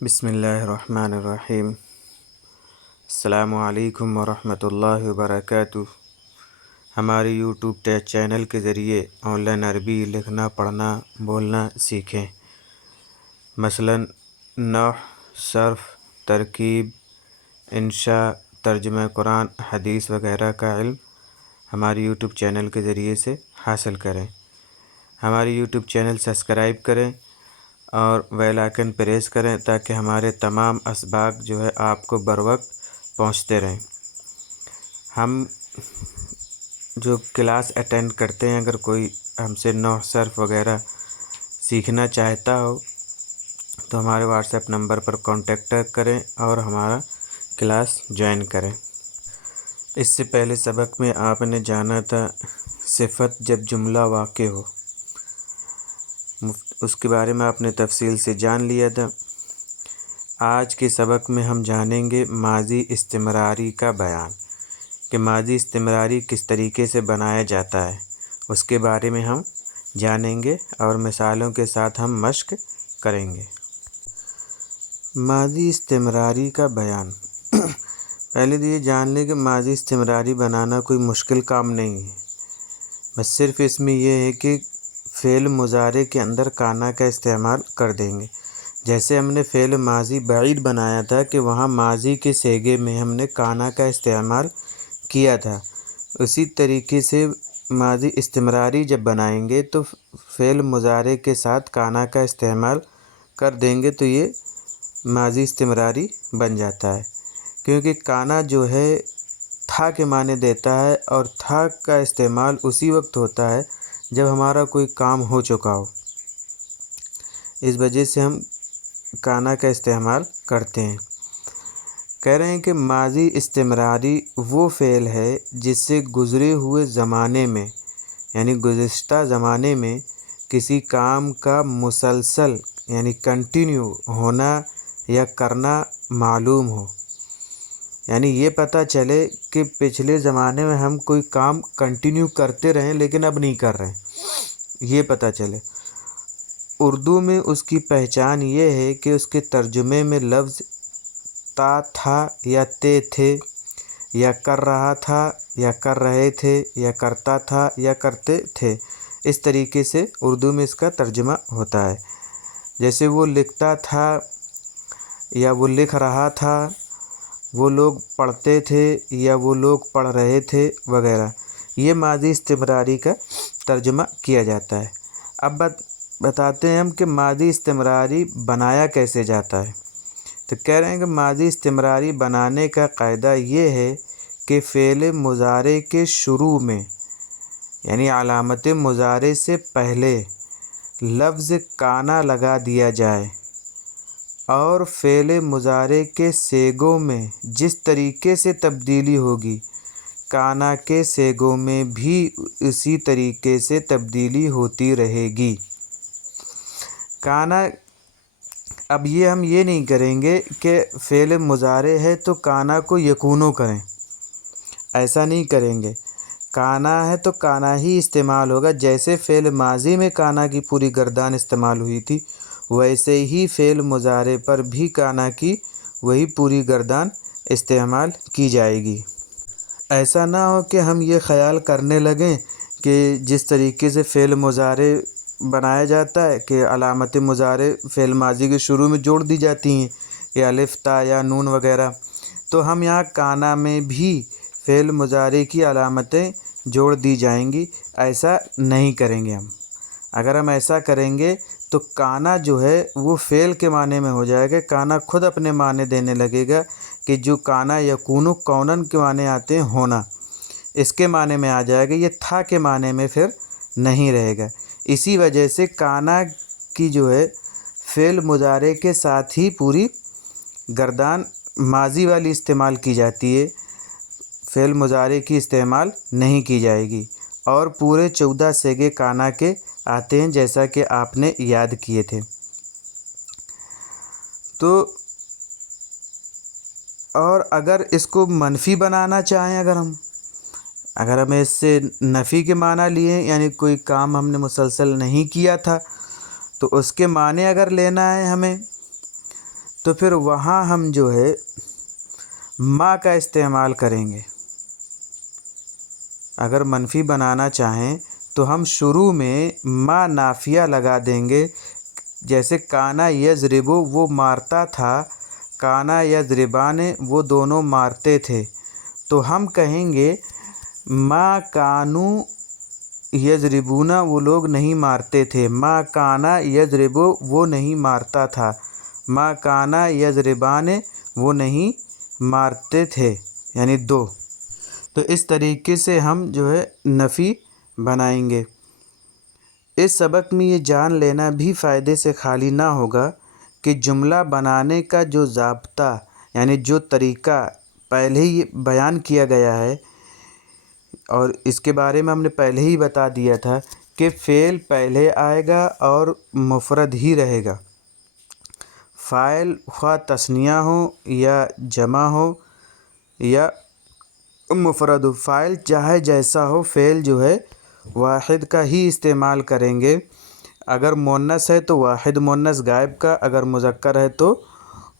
بسم اللہ الرحمن الرحیم۔ السلام علیکم ورحمۃ اللہ وبرکاتہ۔ ہمارے یوٹیوب چینل کے ذریعے آن لائن عربی لکھنا، پڑھنا، بولنا سیکھیں۔ مثلاً نحو، صرف، ترکیب، انشاء، ترجمہ قرآن، حدیث وغیرہ کا علم ہمارے یوٹیوب چینل کے ذریعے سے حاصل کریں۔ ہمارے یوٹیوب چینل سبسکرائب کریں اور بیل آئکن پریس کریں تاکہ ہمارے تمام اسباق جو ہے آپ کو بروقت پہنچتے رہیں۔ ہم جو کلاس اٹینڈ کرتے ہیں، اگر کوئی ہم سے نحو، صرف وغیرہ سیکھنا چاہتا ہو تو ہمارے واٹس ایپ نمبر پر کانٹیکٹ کریں اور ہمارا کلاس جوائن کریں۔ اس سے پہلے سبق میں آپ نے جانا تھا صفت جب جملہ واقع ہو، اس کے بارے میں آپ نے تفصیل سے جان لیا تھا۔ آج کے سبق میں ہم جانیں گے ماضی استمراری کا بیان، کہ ماضی استمراری کس طریقے سے بنایا جاتا ہے، اس کے بارے میں ہم جانیں گے اور مثالوں کے ساتھ ہم مشق کریں گے۔ ماضی استمراری کا بیان۔ پہلے تو یہ جان لیں کہ ماضی استمراری بنانا کوئی مشکل کام نہیں ہے، بس صرف اس میں یہ ہے کہ فعل مضارع کے اندر کانا کا استعمال کر دیں گے۔ جیسے ہم نے فعل ماضی بعید بنایا تھا کہ وہاں ماضی کے صیغے میں ہم نے کانا کا استعمال کیا تھا، اسی طریقے سے ماضی استمراری جب بنائیں گے تو فعل مضارع کے ساتھ کانا کا استعمال کر دیں گے تو یہ ماضی استمراری بن جاتا ہے، کیونکہ کانا جو ہے تھا کے معنی دیتا ہے اور تھا کا استعمال اسی وقت ہوتا ہے جب ہمارا کوئی کام ہو چکا ہو، اس وجہ سے ہم کانا کا استعمال کرتے ہیں۔ کہہ رہے ہیں کہ ماضی استمراری وہ فعل ہے جس سے گزرے ہوئے زمانے میں، یعنی گزشتہ زمانے میں کسی کام کا مسلسل یعنی کنٹینیو ہونا یا کرنا معلوم ہو، یعنی یہ پتہ چلے کہ پچھلے زمانے میں ہم کوئی کام کنٹینیو کرتے رہیں لیکن اب نہیں کر رہے ہیں، یہ پتہ چلے۔ اردو میں اس کی پہچان یہ ہے کہ اس کے ترجمے میں لفظ تا تھا یا تے تھے یا کر رہا تھا یا کر رہے تھے یا کرتا تھا یا کرتے تھے، اس طریقے سے اردو میں اس کا ترجمہ ہوتا ہے۔ جیسے وہ لکھتا تھا یا وہ لکھ رہا تھا، وہ لوگ پڑھتے تھے یا وہ لوگ پڑھ رہے تھے وغیرہ، یہ ماضی استمراری کا ترجمہ کیا جاتا ہے۔ اب بتاتے ہیں ہم کہ ماضی استمراری بنایا کیسے جاتا ہے۔ تو کہہ رہے ہیں کہ ماضی استمراری بنانے کا قاعدہ یہ ہے کہ فعل مضارع کے شروع میں یعنی علامت مضارع سے پہلے لفظ کانا لگا دیا جائے اور فعل مضارع کے صیغوں میں جس طریقے سے تبدیلی ہوگی کانا کے صیغوں میں بھی اسی طریقے سے تبدیلی ہوتی رہے گی۔ کانا، اب یہ ہم یہ نہیں کریں گے کہ فعل مضارع ہے تو کانا کو یکونو کریں، ایسا نہیں کریں گے۔ کانا ہے تو کانا ہی استعمال ہوگا، جیسے فعل ماضی میں کانا کی پوری گردان استعمال ہوئی تھی ویسے ہی فعل مضارع پر بھی کانا کی وہی پوری گردان استعمال کی جائے گی۔ ایسا نہ ہو کہ ہم یہ خیال کرنے لگیں کہ جس طریقے سے فعل مضارع بنایا جاتا ہے کہ علامت مضارع فعل ماضی کے شروع میں جوڑ دی جاتی ہیں، یا الف، تا یا نون وغیرہ، تو ہم یہاں کانا میں بھی فعل مضارع کی علامتیں جوڑ دی جائیں گی، ایسا نہیں کریں گے ہم۔ اگر ہم ایسا کریں گے تو کانا جو ہے وہ فعل کے معنی میں ہو جائے گا، کانا خود اپنے معنی دینے لگے گا کہ جو کانا یکونو کونن کے معنی آتے ہیں ہونا، اس کے معنی میں آ جائے گا، یہ تھا کے معنی میں پھر نہیں رہے گا۔ اسی وجہ سے کانا کی جو ہے فعل مضارع کے ساتھ ہی پوری گردان ماضی والی استعمال کی جاتی ہے، فعل مضارع کی استعمال نہیں کی جائے گی، اور پورے 14 صیغے کانا کے آتے ہیں جیسا کہ آپ نے یاد کیے تھے۔ تو اور اگر اس کو منفی بنانا چاہیں، اگر ہم اس سے نفی کے معنی لیے یعنی کوئی کام ہم نے مسلسل نہیں کیا تھا تو اس کے معنی اگر لینا ہے ہمیں تو پھر وہاں ہم جو ہے ما کا استعمال کریں گے۔ اگر منفی بنانا چاہیں تو ہم شروع میں ما نافیہ لگا دیں گے، جیسے کانا یضربو وہ مارتا تھا، کانا یضربان وہ دونوں مارتے تھے، تو ہم کہیں گے ما کانو یضربون وہ لوگ نہیں مارتے تھے، ما کانا یضربو وہ نہیں مارتا تھا، ما کانا یضربان وہ نہیں مارتے تھے، یعنی دو۔ تو اس طریقے سے ہم جو ہے نفی بنائیں گے۔ اس سبق میں یہ جان لینا بھی فائدے سے خالی نہ ہوگا کہ جملہ بنانے کا جو ضابطہ یعنی جو طریقہ پہلے ہی بیان کیا گیا ہے، اور اس کے بارے میں ہم نے پہلے ہی بتا دیا تھا کہ فعل پہلے آئے گا اور مفرد ہی رہے گا۔ فاعل خواہ تثنیہ ہو یا جمع ہو یا مفرد ہو، فاعل چاہے جیسا ہو، فعل جو ہے واحد کا ہی استعمال کریں گے۔ اگر مؤنث ہے تو واحد مؤنث غائب کا، اگر مذکر ہے تو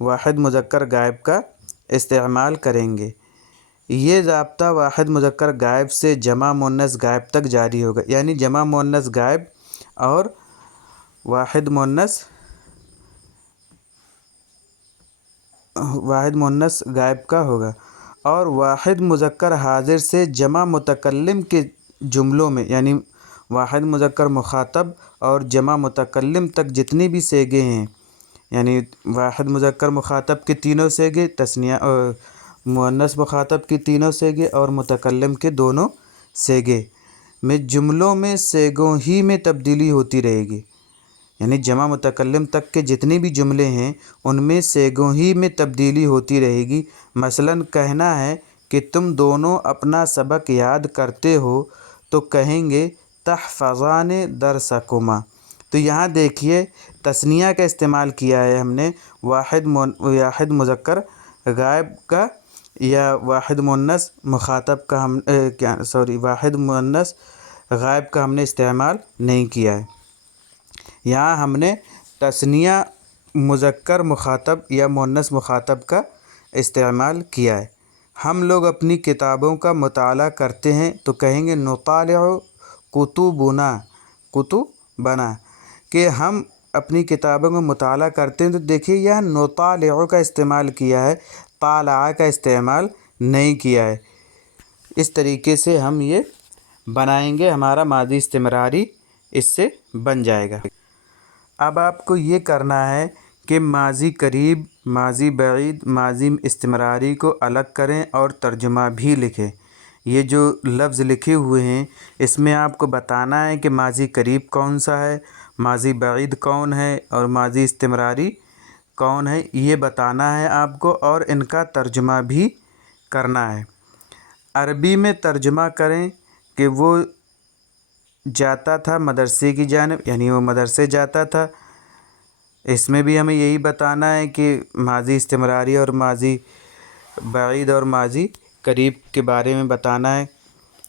واحد مذکر غائب کا استعمال کریں گے۔ یہ ضابطہ واحد مذکر غائب سے جمع مؤنث غائب تک جاری ہوگا، یعنی جمع مؤنث غائب اور واحد مؤنث غائب کا ہوگا، اور واحد مذکر حاضر سے جمع متکلم کے جملوں میں، یعنی واحد مذکر مخاطب اور جمع متکلم تک جتنے بھی صیغے ہیں، یعنی واحد مذکر مخاطب کے تینوں صیغے، تثنیہ مؤنث مخاطب کی تینوں صیغے اور متکلم کے دونوں صیغے میں جملوں میں صیغوں ہی میں تبدیلی ہوتی رہے گی، یعنی جمع متکلم تک کے جتنے بھی جملے ہیں ان میں صیغوں ہی میں تبدیلی ہوتی رہے گی۔ مثلاً کہنا ہے کہ تم دونوں اپنا سبق یاد کرتے ہو تو کہیں گے تحفظان درسکما۔ تو یہاں دیکھیے تثنیہ کا استعمال کیا ہے ہم نے، واحد مذکر غائب کا یا واحد مؤنث مخاطب کا واحد مؤنث غائب کا ہم نے استعمال نہیں کیا ہے۔ یہاں ہم نے تثنیہ مذکر مخاطب یا مؤنث مخاطب کا استعمال کیا ہے۔ ہم لوگ اپنی کتابوں کا مطالعہ کرتے ہیں تو کہیں گے نطالع کتبنا، کہ ہم اپنی کتابوں کا مطالعہ کرتے ہیں۔ تو دیکھیے یہاں نطالع کا استعمال کیا ہے، طالع کا استعمال نہیں کیا ہے۔ اس طریقے سے ہم یہ بنائیں گے، ہمارا ماضی استمراری اس سے بن جائے گا۔ اب آپ کو یہ کرنا ہے کہ ماضی قریب، ماضی بعید، ماضی استمراری کو الگ کریں اور ترجمہ بھی لکھیں۔ یہ جو لفظ لکھے ہوئے ہیں اس میں آپ کو بتانا ہے کہ ماضی قریب کون سا ہے، ماضی بعید کون ہے اور ماضی استمراری کون ہے، یہ بتانا ہے آپ کو، اور ان کا ترجمہ بھی کرنا ہے۔ عربی میں ترجمہ کریں کہ وہ جاتا تھا مدرسے کی جانب، یعنی وہ مدرسے جاتا تھا۔ اس میں بھی ہمیں یہی بتانا ہے کہ ماضی استمراری اور ماضی بعید اور ماضی قریب کے بارے میں بتانا ہے،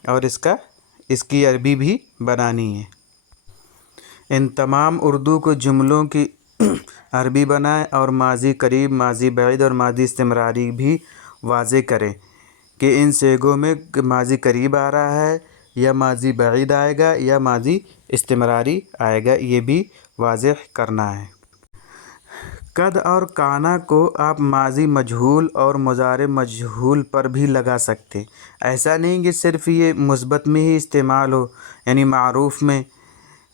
اور اس کی عربی بھی بنانی ہے۔ ان تمام اردو کو جملوں کی عربی بنائیں اور ماضی قریب، ماضی بعید اور ماضی استمراری بھی واضح کریں کہ ان صیغوں میں ماضی قریب آ رہا ہے یا ماضی بعید آئے گا یا ماضی استمراری آئے گا، یہ بھی واضح کرنا ہے۔ قد اور کانا کو آپ ماضی مجہول اور مضارع مجہول پر بھی لگا سکتے، ایسا نہیں کہ صرف یہ مثبت میں ہی استعمال ہو، یعنی معروف میں،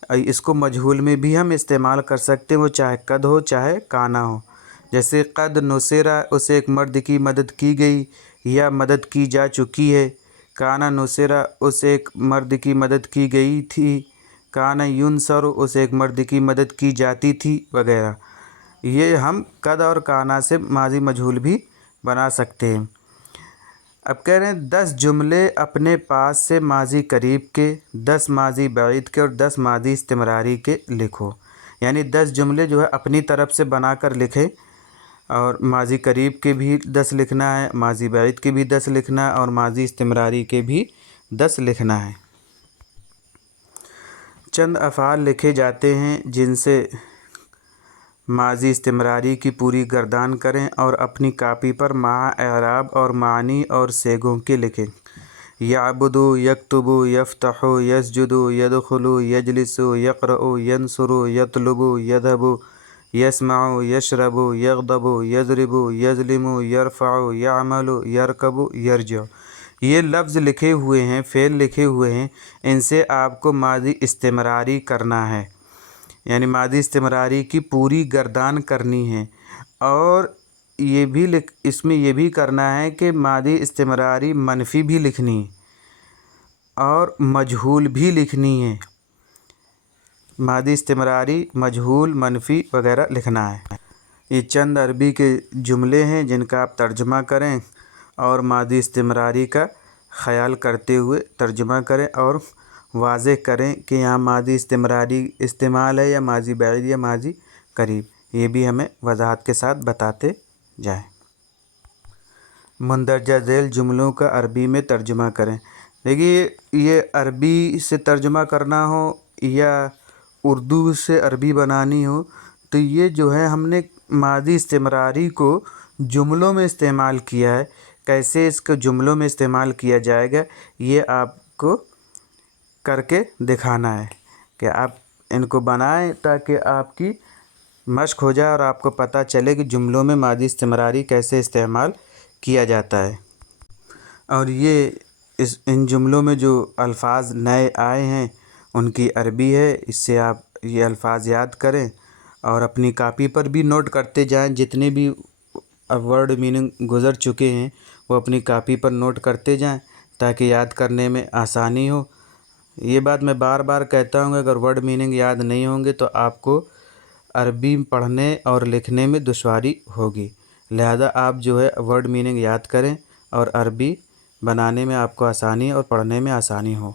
اس کو مجہول میں بھی ہم استعمال کر سکتے، وہ چاہے قد ہو چاہے کانا ہو۔ جیسے قد نصرہ، اسے ایک مرد کی مدد کی گئی یا مدد کی جا چکی ہے، کانا نصرہ اسے ایک مرد کی مدد کی گئی تھی، کانا ینصر اسے ایک مرد کی مدد کی جاتی تھی، وغیرہ۔ یہ ہم قد اور کانا سے ماضی مجہول بھی بنا سکتے ہیں۔ اب کہہ رہے ہیں 10 جملے اپنے پاس سے ماضی قریب کے، 10 ماضی بعید کے اور 10 ماضی استمراری کے لکھو، یعنی 10 جملے جو ہے اپنی طرف سے بنا کر لکھیں، اور ماضی قریب کے بھی 10 لکھنا ہے، ماضی بعید کے بھی 10 لکھنا ہے اور ماضی استمراری کے بھی 10 لکھنا ہے۔ چند افعال لکھے جاتے ہیں جن سے ماضی استمراری کی پوری گردان کریں اور اپنی کاپی پر مع اعراب اور معنی اور صیغوں کے لکھیں۔ یعبدو، یکتبو، یفتحو، یسجدو، یدخلو، یجلسو، یقرأو، ینصرو، یطلبو، یذهبو، یسمعو، یشربو، یغضبو، یضربو، یظلمو، یرفعو، یعملو، یرکبو، یرجعو۔ یہ لفظ لکھے ہوئے ہیں، فعل لکھے ہوئے ہیں، ان سے آپ کو ماضی استمراری کرنا ہے، یعنی ماضی استمراری کی پوری گردان کرنی ہے۔ اور یہ بھی اس میں یہ بھی کرنا ہے کہ ماضی استمراری منفی بھی لکھنی ہے اور مجہول بھی لکھنی ہے۔ ماضی استمراری مجہول، منفی وغیرہ لکھنا ہے۔ یہ چند عربی کے جملے ہیں جن کا آپ ترجمہ کریں اور ماضی استمراری کا خیال کرتے ہوئے ترجمہ کریں اور واضح کریں کہ یہاں ماضی استمراری استعمال ہے یا ماضی بعید یا ماضی قریب، یہ بھی ہمیں وضاحت کے ساتھ بتاتے جائیں۔ مندرجہ ذیل جملوں کا عربی میں ترجمہ کریں۔ دیکھیے، یہ عربی سے ترجمہ کرنا ہو یا اردو سے عربی بنانی ہو تو یہ جو ہے ہم نے ماضی استمراری کو جملوں میں استعمال کیا ہے۔ کیسے اس کو جملوں میں استعمال کیا جائے گا یہ آپ کو کر کے دکھانا ہے کہ آپ ان کو بنائیں تاکہ آپ کی مشق ہو جائے اور آپ کو پتہ چلے کہ جملوں میں ماضی استمراری کیسے استعمال کیا جاتا ہے۔ اور یہ ان جملوں میں جو الفاظ نئے آئے ہیں ان کی عربی ہے، اس سے آپ یہ الفاظ یاد کریں اور اپنی کاپی پر بھی نوٹ کرتے جائیں۔ جتنے بھی ورڈ میننگ گزر چکے ہیں وہ اپنی کاپی پر نوٹ کرتے جائیں تاکہ یاد کرنے میں آسانی ہو۔ یہ بات میں بار بار کہتا ہوں کہ اگر ورڈ میننگ یاد نہیں ہوں گے تو آپ کو عربی پڑھنے اور لکھنے میں دشواری ہوگی، لہذا آپ جو ہے ورڈ میننگ یاد کریں اور عربی بنانے میں آپ کو آسانی اور پڑھنے میں آسانی ہو۔